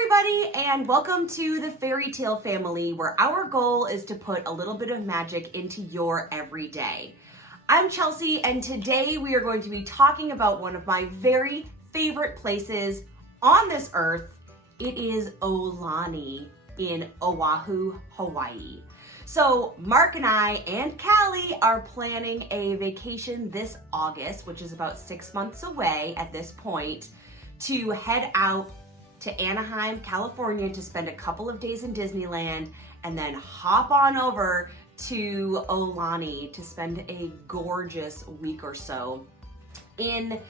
everybody, and welcome to the Fairy Tale family, where our goal is to put a little bit of magic into your everyday. I'm Chelsea, and today we are going to be talking about one of my very favorite places on this earth. It is Aulani in Oahu, Hawaii. So Mark and I and Callie are planning a vacation this August, which is about 6 months away at this point, to head out to Anaheim, California to spend a couple of days in Disneyland and then hop on over to Aulani to spend a gorgeous week or so in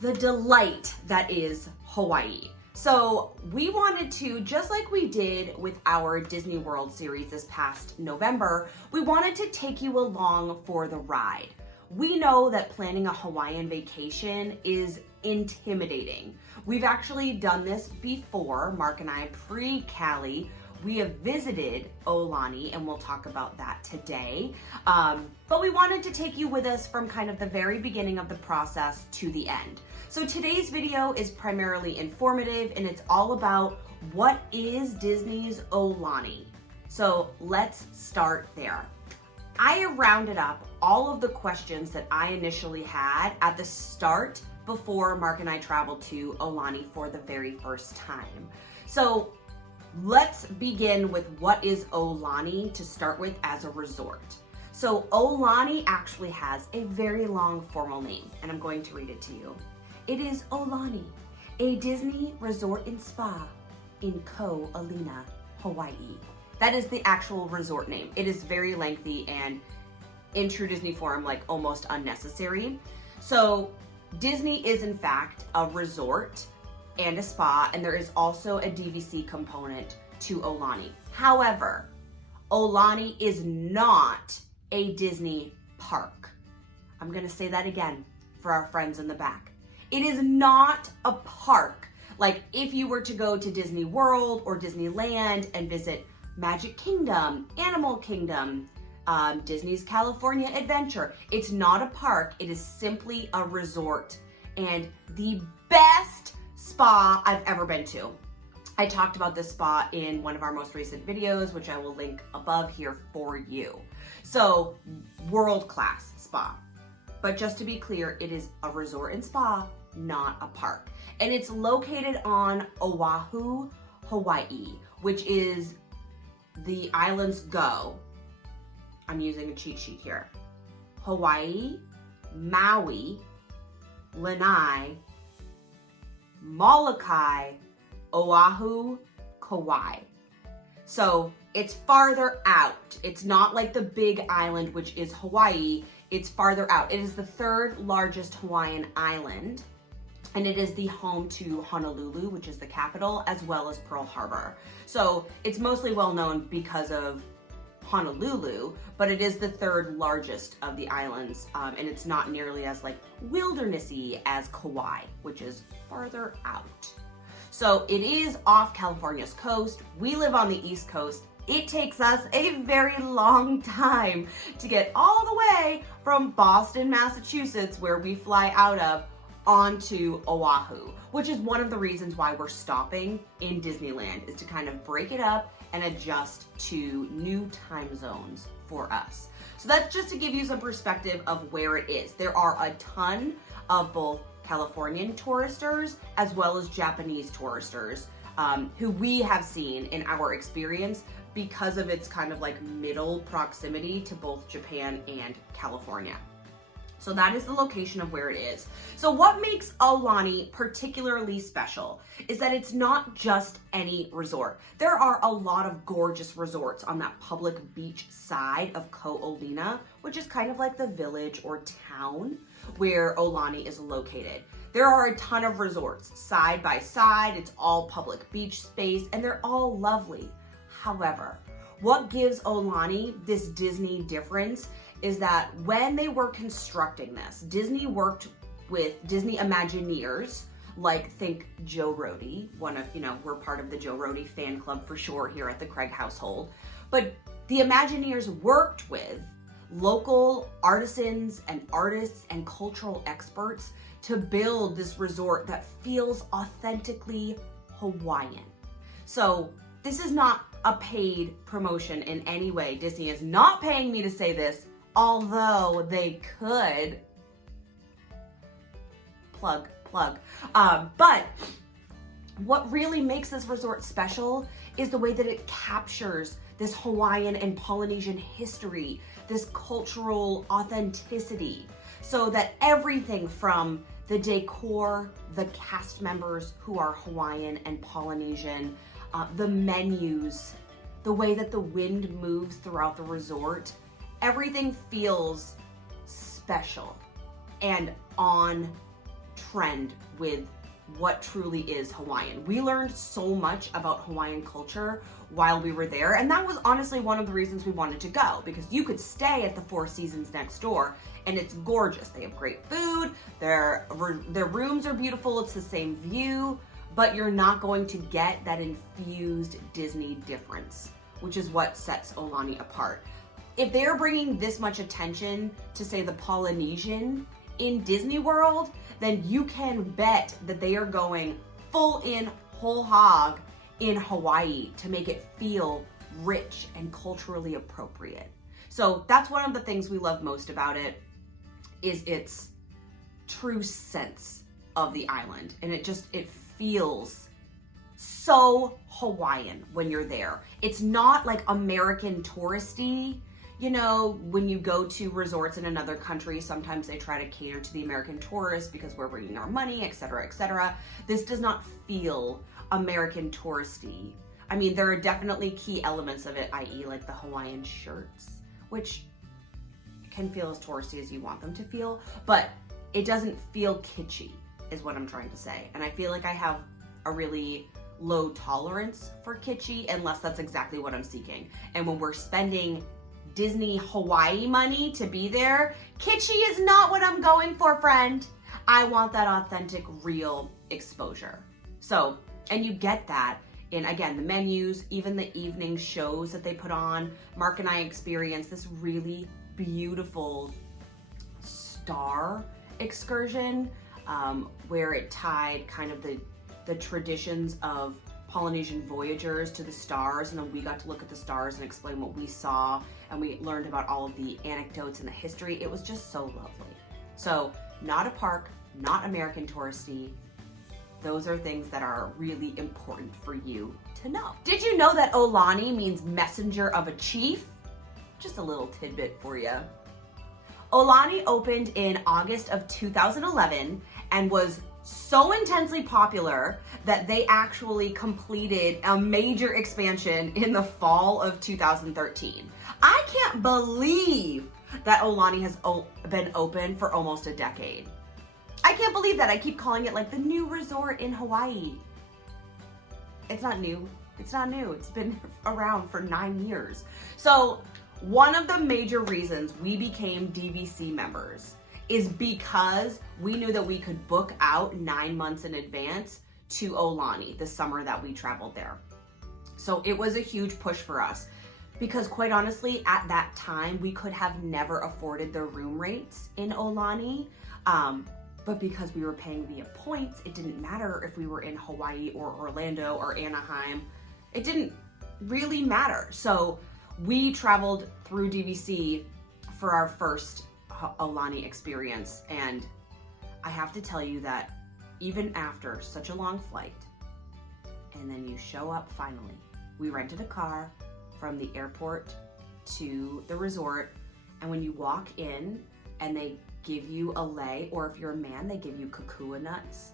the delight that is Hawaii. So we wanted to, just like we did with our Disney World series this past November, we wanted to take you along for the ride. We know that planning a Hawaiian vacation is intimidating. We've actually done this before. Mark and I, pre-Callie, we have visited Aulani, and we'll talk about that today. But we wanted to take you with us from kind of the very beginning of the process to the end. So today's video is primarily informative, and it's all about what is Disney's Aulani. So let's start there. I rounded up all of the questions that I initially had at the start before Mark and I traveled to Aulani for the very first time. So let's begin with what is Aulani to start with as a resort. So Aulani actually has a very long formal name, and I'm going to read it to you. It is Aulani, a Disney resort and spa in Ko-Olina, Hawaii. That is the actual resort name. It is very lengthy and in true Disney form, like almost unnecessary. So Disney is in fact a resort and a spa, and there is also a DVC component to Aulani. However, Aulani is not a Disney park. I'm gonna say that again for our friends in the back. It is not a park. Like if you were to go to Disney World or Disneyland and visit Magic Kingdom, Animal Kingdom, Disney's California Adventure. It's not a park, it is simply a resort and the best spa I've ever been to. I talked about this spa in one of our most recent videos, which I will link above here for you. So, world-class spa. But just to be clear, it is a resort and spa, not a park. And it's located on Oahu, Hawaii, which is the islands go. I'm using a cheat sheet here. Hawaii, Maui, Lanai, Molokai, Oahu, Kauai. So it's farther out. It's not like the big island, which is Hawaii. It's farther out. It is the third largest Hawaiian island, and it is the home to Honolulu, which is the capital, as well as Pearl Harbor. So it's mostly well known because of Honolulu, but it is the third largest of the islands, and it's not nearly as like wildernessy as Kauai, which is farther out. So it is off California's coast. We live on the East Coast. It takes us a very long time to get all the way from Boston, Massachusetts, where we fly out of, onto Oahu, which is one of the reasons why we're stopping in Disneyland, is to kind of break it up and adjust to new time zones for us. So that's just to give you some perspective of where it is. There are a ton of both Californian touristers as well as Japanese touristers who we have seen in our experience because of its kind of like middle proximity to both Japan and California. So that is the location of where it is. So what makes Aulani particularly special is that it's not just any resort. There are a lot of gorgeous resorts on that public beach side of Ko-Olina, which is kind of like the village or town where Aulani is located. There are a ton of resorts side by side. It's all public beach space, and they're all lovely. However, what gives Aulani this Disney difference is that when they were constructing this, Disney worked with Disney Imagineers, like think Joe Rohde, we're part of the Joe Rohde fan club for sure here at the Craig household. But the Imagineers worked with local artisans and artists and cultural experts to build this resort that feels authentically Hawaiian. So this is not a paid promotion in any way. Disney is not paying me to say this, although they could. Plug. But what really makes this resort special is the way that it captures this Hawaiian and Polynesian history, this cultural authenticity, so that everything from the decor, the cast members who are Hawaiian and Polynesian, the menus, the way that the wind moves throughout the resort, everything feels special and on trend with what truly is Hawaiian. We learned so much about Hawaiian culture while we were there, and that was honestly one of the reasons we wanted to go, because you could stay at the Four Seasons next door and it's gorgeous. They have great food, their rooms are beautiful, it's the same view, but you're not going to get that infused Disney difference, which is what sets Aulani apart. If they're bringing this much attention to, say, the Polynesian in Disney World, then you can bet that they are going full in, whole hog in Hawaii to make it feel rich and culturally appropriate. So that's one of the things we love most about it, is its true sense of the island. And it feels so Hawaiian when you're there. It's not like American touristy. You know, when you go to resorts in another country, sometimes they try to cater to the American tourist because we're bringing our money, etc., etc. This does not feel American touristy. I mean, there are definitely key elements of it, i.e. like the Hawaiian shirts, which can feel as touristy as you want them to feel, but it doesn't feel kitschy, is what I'm trying to say. And I feel like I have a really low tolerance for kitschy, unless that's exactly what I'm seeking. And when we're spending Disney Hawaii money to be there, kitschy is not what I'm going for, friend. I want that authentic, real exposure. So, and you get that in, again, the menus, even the evening shows that they put on. Mark and I experienced this really beautiful star excursion where it tied kind of the traditions of Polynesian voyagers to the stars, and then we got to look at the stars and explain what we saw, and we learned about all of the anecdotes and the history. It was just so lovely. So, not a park, not American touristy. Those are things that are really important for you to know. Did you know that Aulani means messenger of a chief? Just a little tidbit for you. Aulani opened in August of 2011 and was so intensely popular that they actually completed a major expansion in the fall of 2013. I can't believe that Aulani has been open for almost a decade. I can't believe that. I keep calling it like the new resort in Hawaii. It's not new. It's not new. It's been around for 9 years. So one of the major reasons we became DVC members is because we knew that we could book out 9 months in advance to Aulani the summer that we traveled there. So it was a huge push for us because, quite honestly, at that time, we could have never afforded the room rates in Aulani. But because we were paying via points, it didn't matter if we were in Hawaii or Orlando or Anaheim. It didn't really matter. So we traveled through DVC for our first Aulani experience, and I have to tell you that even after such a long flight, and then you show up finally, we rented a car from the airport to the resort, and when you walk in and they give you a lei, or if you're a man, they give you kukua nuts,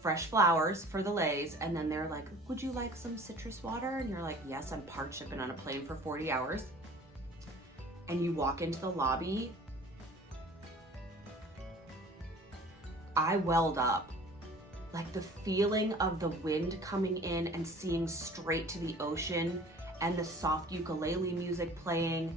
fresh flowers for the leis, and then they're like, would you like some citrus water? And you're like, yes, I'm parched, I've been on a plane for 40 hours. And you walk into the lobby, I welled up. Like the feeling of the wind coming in and seeing straight to the ocean and the soft ukulele music playing,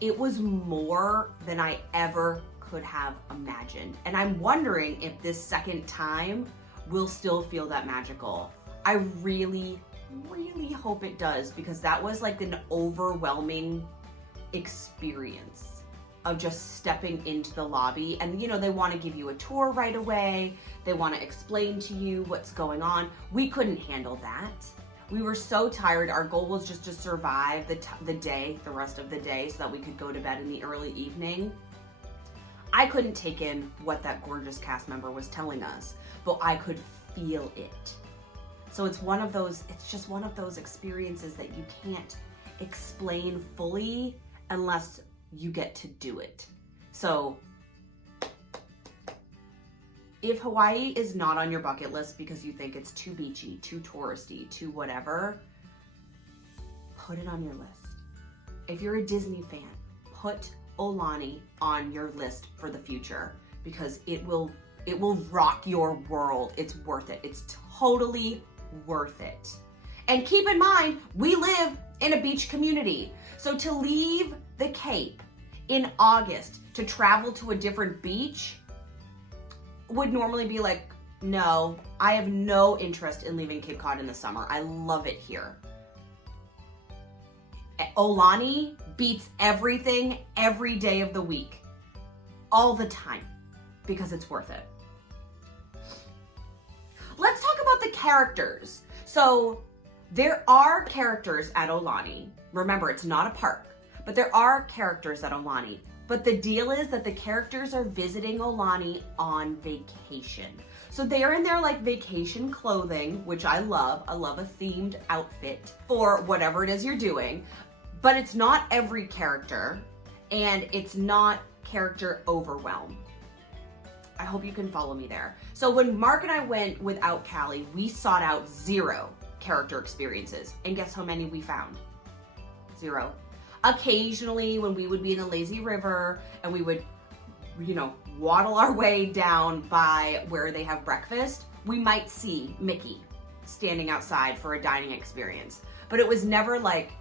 it was more than I ever could have imagined. And I'm wondering if this second time will still feel that magical. I really, really hope it does, because that was like an overwhelming experience of just stepping into the lobby. And you know, they want to give you a tour right away. They want to explain to you what's going on. We couldn't handle that. We were so tired. Our goal was just to survive the rest of the day, so that we could go to bed in the early evening. I couldn't take in what that gorgeous cast member was telling us, but I could feel it. So it's just one of those experiences that you can't explain fully unless you get to do it. So if Hawaii is not on your bucket list because you think it's too beachy, too touristy, too whatever, put it on your list. If you're a Disney fan, put Aulani on your list for the future, because it will rock your world. It's worth it. It's totally worth it. And keep in mind, we live in a beach community. So to leave the Cape in August to travel to a different beach would normally be like, no, I have no interest in leaving Cape Cod in the summer. I love it here. Aulani beats everything every day of the week, all the time, because it's worth it. Let's talk about the characters. So there are characters at Aulani. Remember, it's not a park, but there are characters at Aulani. But the deal is that the characters are visiting Aulani on vacation. So they are in their like vacation clothing, which I love. I love a themed outfit for whatever it is you're doing. But it's not every character, and it's not character overwhelm. I hope you can follow me there. So when Mark and I went without Callie, we sought out 0 character experiences. And guess how many we found? 0. Occasionally, when we would be in the lazy river and we would, waddle our way down by where they have breakfast, we might see Mickey standing outside for a dining experience. But it was never like,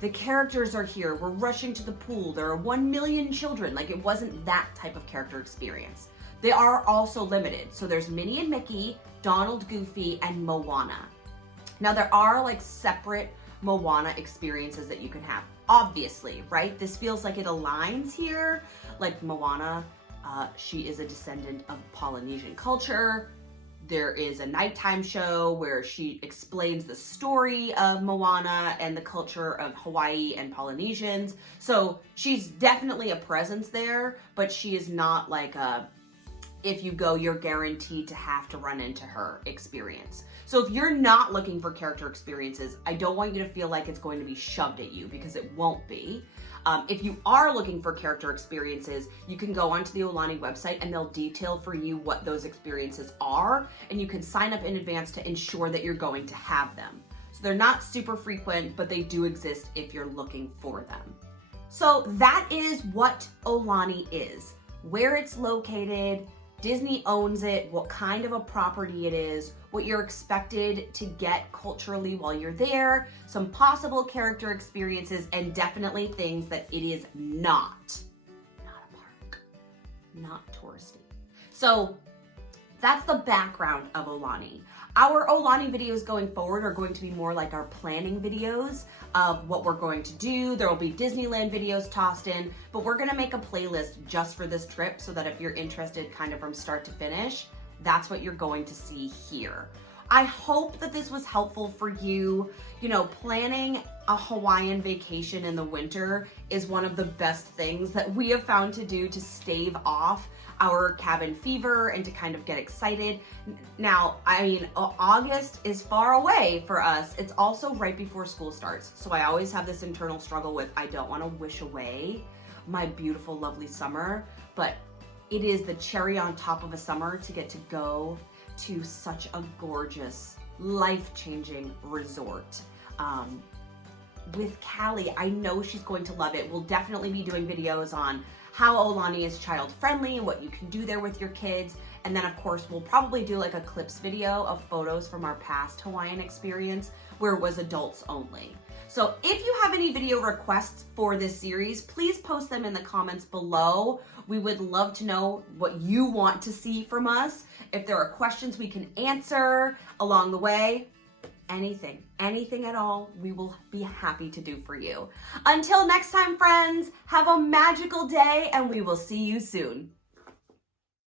the characters are here, we're rushing to the pool, there are 1 million children. Like, it wasn't that type of character experience. They are also limited. So there's Minnie and Mickey, Donald, Goofy, and Moana. Now there are like separate Moana experiences that you can have. Obviously, right? This feels like it aligns here. Like Moana, she is a descendant of Polynesian culture. There is a nighttime show where she explains the story of Moana and the culture of Hawaii and Polynesians. So she's definitely a presence there, but she is not like a, if you go, you're guaranteed to have to run into her experience. So if you're not looking for character experiences, I don't want you to feel like it's going to be shoved at you, because it won't be. If you are looking for character experiences, you can go onto the Aulani website and they'll detail for you what those experiences are, and you can sign up in advance to ensure that you're going to have them. So they're not super frequent, but they do exist if you're looking for them. So that is what Aulani is, where it's located, Disney owns it, what kind of a property it is, what you're expected to get culturally while you're there, some possible character experiences, and definitely things that it is not a park, not touristy. So that's the background of Aulani. Our Aulani videos going forward are going to be more like our planning videos of what we're going to do. There will be Disneyland videos tossed in, but we're gonna make a playlist just for this trip so that if you're interested kind of from start to finish, that's what you're going to see here. I hope that this was helpful for you. Planning a Hawaiian vacation in the winter is one of the best things that we have found to do to stave off our cabin fever and to kind of get excited. Now, August is far away for us. It's also right before school starts. So I always have this internal struggle with, I don't want to wish away my beautiful, lovely summer, but it is the cherry on top of a summer to get to go to such a gorgeous, life-changing resort. With Callie, I know she's going to love it. We'll definitely be doing videos on how Aulani is child-friendly and what you can do there with your kids. And then of course, we'll probably do like a clips video of photos from our past Hawaiian experience where it was adults only. So if you have any video requests for this series, please post them in the comments below. We would love to know what you want to see from us. If there are questions we can answer along the way, anything at all, we will be happy to do for you. Until next time, friends, have a magical day and we will see you soon.